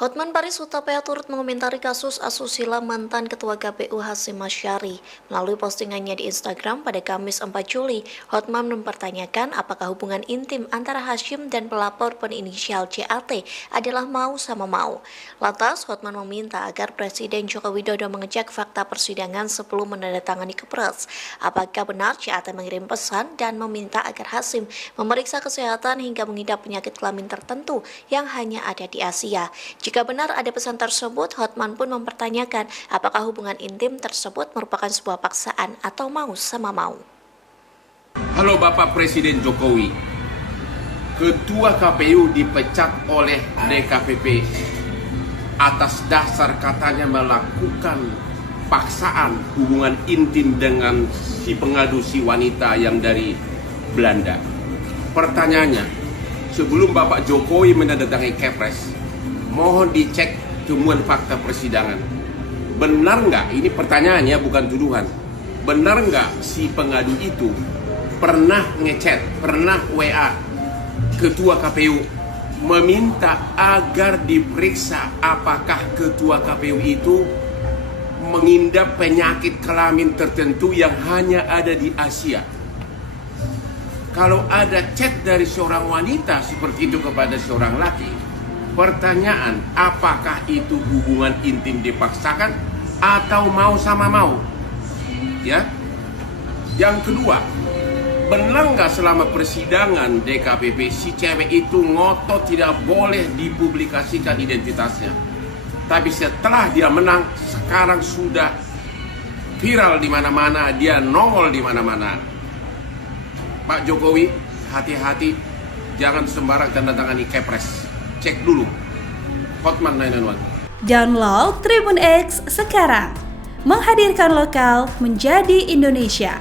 Hotman Paris Hutapea turut mengomentari kasus asusila mantan Ketua KPU Hasyim Asyari. Melalui postingannya di Instagram pada Kamis 4 Juli, Hotman mempertanyakan apakah hubungan intim antara Hasyim dan pelapor berinisial CAT adalah mau sama mau. Lantas, Hotman meminta agar Presiden Joko Widodo mengecek fakta persidangan sebelum menandatangani kepres. Apakah benar CAT mengirim pesan dan meminta agar Hasyim memeriksa kesehatan hingga mengidap penyakit kelamin tertentu yang hanya ada di Asia. Jika benar ada pesan tersebut, Hotman pun mempertanyakan apakah hubungan intim tersebut merupakan sebuah paksaan atau mau sama mau. Halo Bapak Presiden Jokowi, Ketua KPU dipecat oleh DKPP atas dasar katanya melakukan paksaan hubungan intim dengan si pengadu si wanita yang dari Belanda. Pertanyaannya, sebelum Bapak Jokowi menandatangani Kepres, mohon dicek temuan fakta persidangan. Benar nggak, ini pertanyaannya bukan tuduhan, benar nggak si pengadu itu pernah ngechat, pernah WA Ketua KPU meminta agar diperiksa apakah Ketua KPU itu mengidap penyakit kelamin tertentu yang hanya ada di Asia. Kalau ada chat dari seorang wanita seperti itu kepada seorang laki, pertanyaan, apakah itu hubungan intim dipaksakan atau mau sama mau? Ya. Yang kedua, benar nggak selama persidangan DKPP si cewek itu ngotot tidak boleh dipublikasikan identitasnya? Tapi setelah dia menang, sekarang sudah viral di mana-mana, dia nongol di mana-mana. Pak Jokowi, hati-hati, jangan sembarang tanda tangani Kepres. Cek dulu. Hotman 991. Download Tribun X sekarang. Menghadirkan lokal menjadi Indonesia.